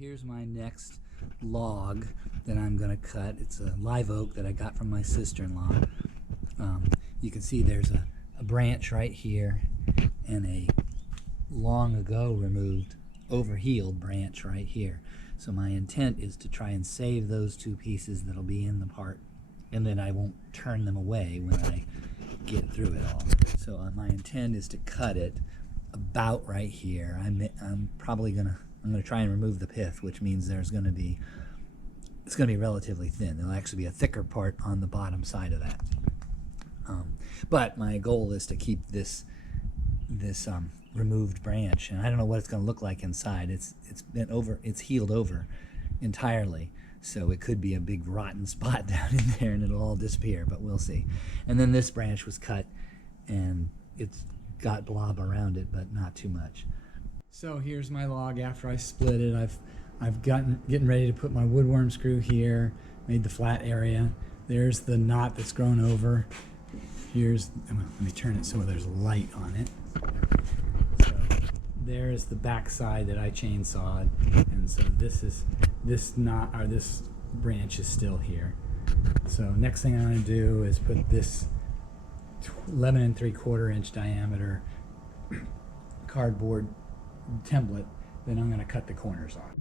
here's my next log that I'm going to cut. It's a live oak that I got from my sister-in-law. You can see there's a branch right here and a long ago removed overhealed branch right here. So my intent is to try and save those two pieces that'll be in the part, and then I won't turn them away when I get through it all. So my intent is to cut it about right here. I'm probably gonna try and remove the pith, which means it's gonna be relatively thin. There'll actually be a thicker part on the bottom side of that. But my goal is to keep this removed branch, and I don't know what it's going to look like inside. It's healed over entirely, so it could be a big rotten spot down in there and it'll all disappear, but we'll see. And then this branch was cut and it's got blob around it, but not too much. So here's my log after I split it. I've getting ready to put my woodworm screw here, made the flat area. There's the knot that's grown over. Let me turn it so there's light on it. So there's the back side that I chainsawed, and so this branch is still here. So next thing I'm going to do is put this 11 3/4 inch diameter cardboard template. Then I'm going to cut the corners off.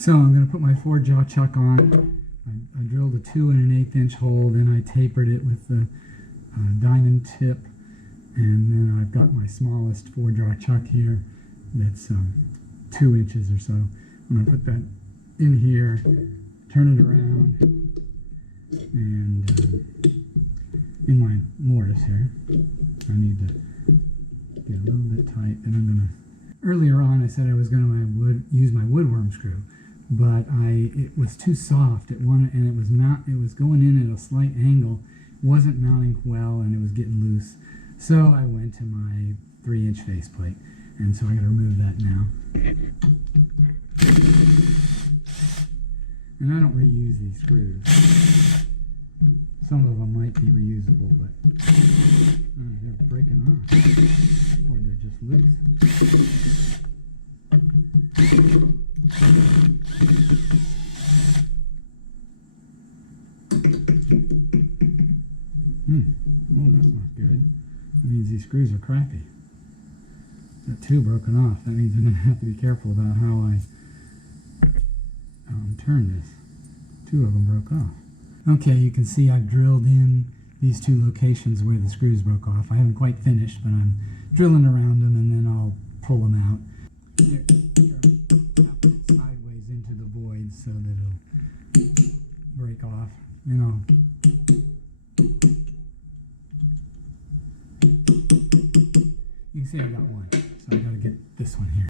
So I'm going to put my 4-jaw chuck on. I drilled a 2 1/8" hole, then I tapered it with the diamond tip, and then I've got my smallest 4-jaw chuck here that's 2 inches or so. I'm going to put that in here, turn it around, and in my mortise here. I need to get a little bit tight, and I'm going to... Earlier on I said I was going to use my woodworm screw, but it was too soft at one, and it was going in at a slight angle, wasn't mounting well, and it was getting loose. So I went to my 3-inch faceplate, and so I got to remove that now. And I don't reuse these screws. Some of them might be reusable, but they're breaking off, or they're just loose. Oh, that's not good. That means these screws are crappy. Got 2 broken off. That means I'm going to have to be careful about how I turn this. 2 of them broke off. Okay, you can see I've drilled in these 2 locations where the screws broke off. I haven't quite finished, but I'm drilling around them, and then I'll pull them out. Here, tap it sideways into the void so that it'll break off. And you can see I got one, so I got to get this one here.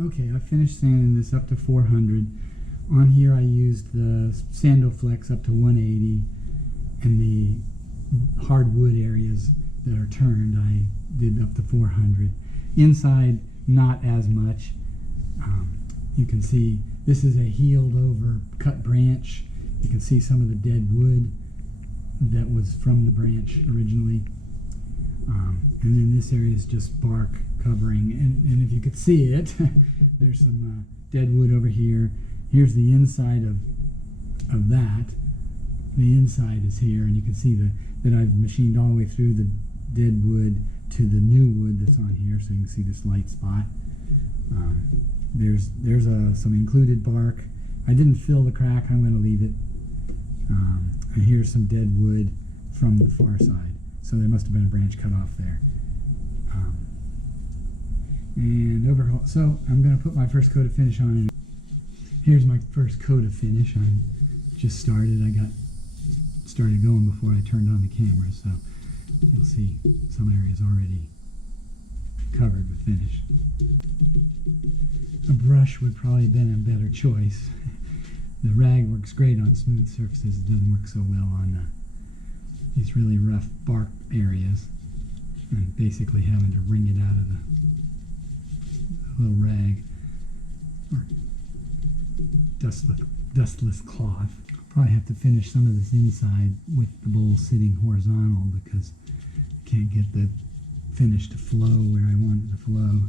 Okay, I finished sanding this up to 400. On here I used the Sandoflex up to 180, and the hardwood areas that are turned I did up to 400. Inside, not as much. You can see this is a healed over cut branch. You can see some of the dead wood that was from the branch originally. And then this area is just bark covering, and if you could see it, there's some dead wood over here. Here's the inside of that. The inside is here, and you can see that I've machined all the way through the dead wood to the new wood that's on here, so you can see this light spot. There's some included bark. I didn't fill the crack. I'm going to leave it. And here's some dead wood from the far side. So there must have been a branch cut off there. And overhaul. So I'm going to put my first coat of finish on it. Here's my first coat of finish. I just started. I got started going before I turned on the camera. So you'll see some areas already covered with finish. A brush would probably have been a better choice. The rag works great on smooth surfaces. It doesn't work so well on these really rough bark areas. And basically having to wring it out of the little rag or dustless cloth. Probably have to finish some of this inside with the bowl sitting horizontal because I can't get the finish to flow where I want it to flow.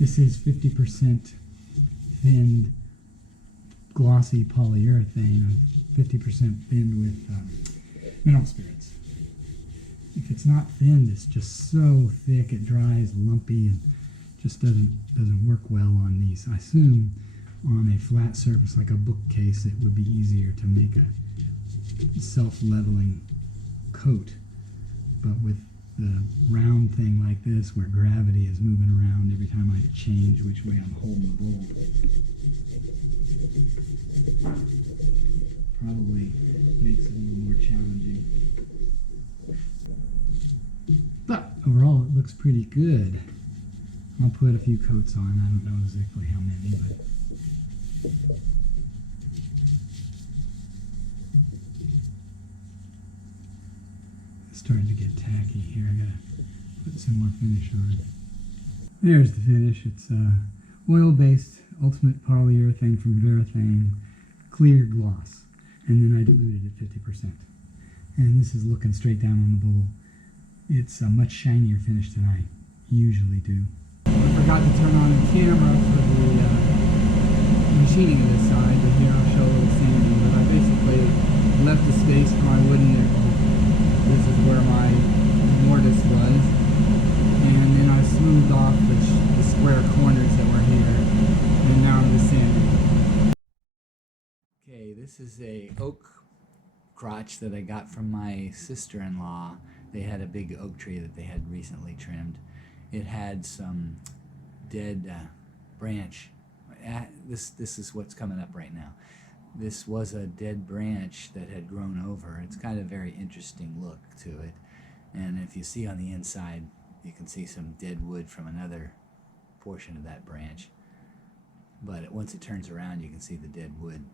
This is 50% thinned glossy polyurethane, 50% thinned with mineral spirits. If it's not thinned, it's just so thick, it dries lumpy and just doesn't work well on these. I assume on a flat surface like a bookcase it would be easier to make a self-leveling coat, but with the round thing like this where gravity is moving around every time I change which way I'm holding the bowl, probably makes it a little more challenging. But overall it looks pretty good. I'll put a few coats on. I don't know exactly how many, but it's starting to get tacky here. I gotta put some more finish on. There's the finish. It's oil-based ultimate polyurethane from Varathane, clear gloss, and then I diluted it 50%. And this is looking straight down on the bowl. It's a much shinier finish than I usually do. I forgot to turn on the camera for the machining of this side, but here I'll show a little sanding. But I basically left the space for my wooden nickel. This is where my mortise was, and then I smoothed off the square corners that were here, and now I'm just sanding. Okay, this is a oak crotch that I got from my sister-in-law. They had a big oak tree that they had recently trimmed. It had some dead branch. This is what's coming up right now. This was a dead branch that had grown over. It's kind of a very interesting look to it. And if you see on the inside, you can see some dead wood from another portion of that branch. But once it turns around, you can see the dead wood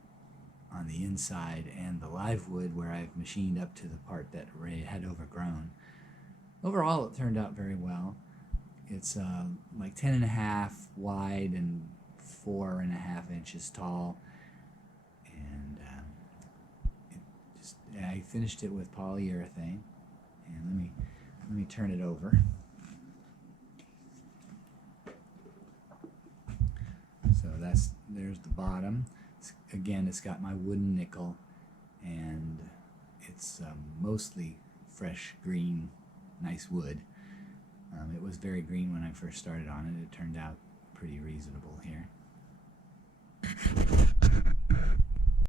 on the inside and the live wood where I've machined up to the part that had overgrown. Overall, it turned out very well. It's like 10.5 wide and 4.5 inches tall, and I finished it with polyurethane. And let me turn it over. So there's the bottom. Again, it's got my wooden nickel, and it's mostly fresh green, nice wood. It was very green when I first started on it. It turned out pretty reasonable here.